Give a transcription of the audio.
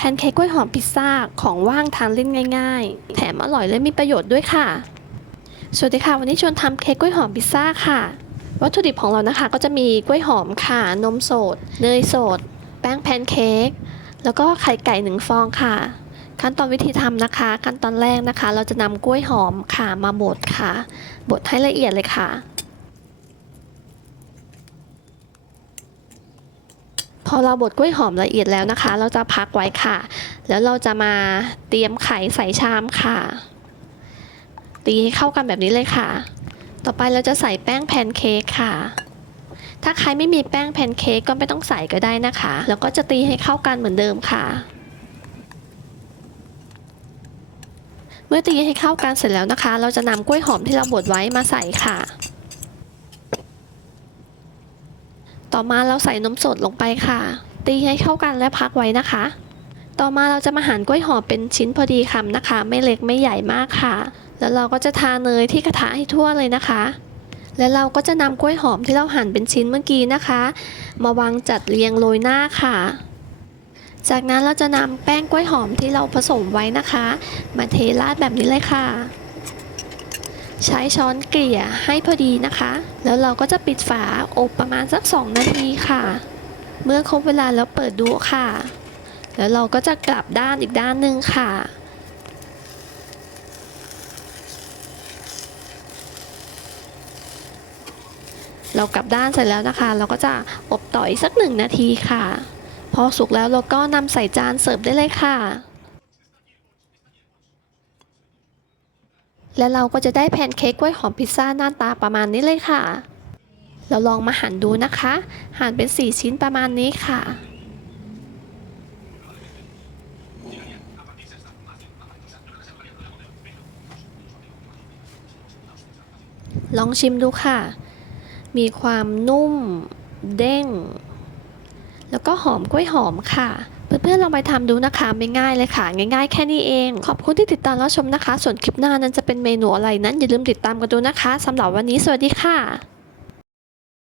แพนเค้กกล้วยหอมพิซซ่าของว่างทานเล่นง่าย ๆ แถมอร่อยและมีประโยชน์ด้วยค่ะ สวัสดีค่ะ วันนี้ชวนทำเค้กกล้วยหอมพิซซ่าค่ะ วัตถุดิบของเรานะคะ ก็จะมีกล้วยหอมค่ะ นมสด เนยสด แป้งแพนเค้ก แล้วก็ไข่ไก่หนึ่งฟองค่ะ ขั้นตอนวิธีทำนะคะ ขั้นตอนแรกนะคะ เราจะนำกล้วยหอมค่ะมาบดค่ะ บดให้ละเอียดเลยค่ะ พอเราบดกล้วยหอมละเอียดแล้วนะคะ เราจะพักไว้ค่ะ แล้วเราจะมาเตรียมไข่ใส่ชามค่ะ ตีให้เข้ากันแบบนี้เลยค่ะ ต่อไปเราจะใส่แป้งแพนเค้กค่ะ ถ้าใครไม่มีแป้งแพนเค้กก็ไม่ต้องใส่ก็ได้นะคะ แล้วก็จะตีให้เข้ากันเหมือนเดิมค่ะ เมื่อตีให้เข้ากันเสร็จแล้วนะคะ เราจะนำกล้วยหอมที่เราบดไว้มาใส่ค่ะ ต่อมาเราใส่นมสดลงไปค่ะ ตีให้เข้ากันและพักไว้นะคะ ต่อมาเราจะมาหั่นกล้วยหอมเป็นชิ้นพอดีคำนะคะ ไม่เล็กไม่ใหญ่มากค่ะ แล้วเราก็จะทาเนยที่กระทะให้ทั่วเลยนะคะ แล้วเราก็จะนำกล้วยหอมที่เราหั่นเป็นชิ้นเมื่อกี้นะคะ มาวางจัดเรียงโรยหน้าค่ะ จากนั้นเราจะนำแป้งกล้วยหอมที่เราผสมไว้นะคะ มาเทราดแบบนี้เลยค่ะ ใช้ช้อนเกลี่ยให้พอดีนะคะ แล้วเราก็จะปิดฝาอบประมาณสัก 2 นาทีค่ะ เมื่อครบเวลาแล้วเปิดดูค่ะ แล้วเราก็จะกลับด้านอีกด้านหนึ่งค่ะ เรากลับด้านเสร็จแล้วนะคะ เราก็จะอบต่ออีกสักหนึ่งนาทีค่ะ พอสุกแล้วเราก็นำใส่จานเสิร์ฟได้เลยค่ะ และเราก็จะได้แพนเค้กกล้วยหอมพิซซ่าหน้าตาประมาณนี้เลยค่ะ เราลองมาหั่นดูนะคะ หั่นเป็น 4 ชิ้นประมาณนี้ค่ะ ลองชิมดูค่ะ มีความนุ่ม เด้ง แล้วก็หอมกล้วยหอมค่ะ เพื่อนๆลองไปทำดูนะคะไม่ง่ายเลยค่ะ ง่ายๆแค่นี้เอง ขอบคุณที่ติดตามรับชมนะคะ ส่วนคลิปหน้านั้นจะเป็นเมนูอะไรนั้นอย่าลืมติดตามกันดูนะคะสำหรับวันนี้สวัสดีค่ะ